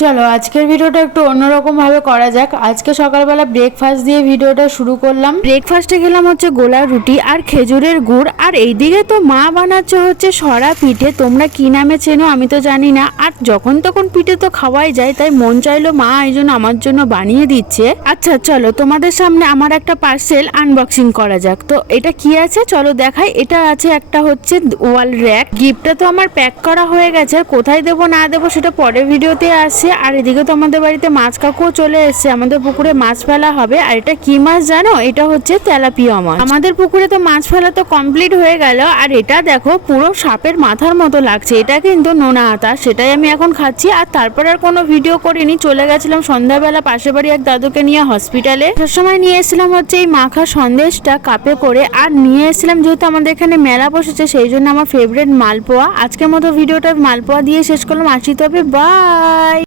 চলো আজকের ভিডিওটা একটু অন্যরকম ভাবে করা যাক। আজকে সকালবেলা ব্রেকফাস্ট দিয়ে ভিডিওটা শুরু করলাম। ব্রেকফাস্টে খেলাম হচ্ছে গোলা রুটি আর খেজুরের গুড়, আর এইদিকে তো মা বানাচ্ছে হচ্ছে সরা পিঠে। তোমরা কি নামে চেনো আমি তো জানি না, আর যখন তখন পিঠে তো খাওয়াই যায়, তাই মন চাইলো মা এই জন্য আমার জন্য বানিয়ে দিচ্ছে। আচ্ছা চলো তোমাদের সামনে আমার একটা পার্সেল আনবক্সিং করা যাক। তো এটা কি আছে চলো দেখাই। এটা আছে একটা হচ্ছে ওয়াল র্যাক। গিফটটা তো আমার প্যাক করা হয়ে গেছে, আর কোথায় দেবো না দেবো সেটা পরের ভিডিওতে আসছে। আর এদিকে তো আমাদের বাড়িতে মাছ কাকুও চলে এসেছে, আমাদের পুকুরে মাছ ফেলা হবে। আর এটা কি মাছ জানো? এটা হচ্ছে তেলাপিয়া মাছ। আমাদের পুকুরে তো মাছ ফেলা তো কমপ্লিট হয়ে গেল, আর এটা দেখো পুরো সাপের মাথার মতো লাগছে। এটা কিন্তু নোনা আতা, সেটাই আমি এখন খাচ্ছি। আর তারপর আর কোনো ভিডিও করিনি, চলে গেছিলাম সন্ধ্যাবেলা পাশের বাড়ি এক দাদুকে নিয়ে হসপিটালে। সে সময় নিয়ে এসেছিলাম হচ্ছে এই মাখা সন্দেশটা কাপে করে, আর নিয়ে এসেছিলাম যেহেতু আমাদের এখানে মেলা বসেছে সেই জন্য আমার ফেভারিট মালপোয়া। আজকের মতো ভিডিওটা মালপোয়া দিয়ে শেষ করলাম। আসি তবে বাই।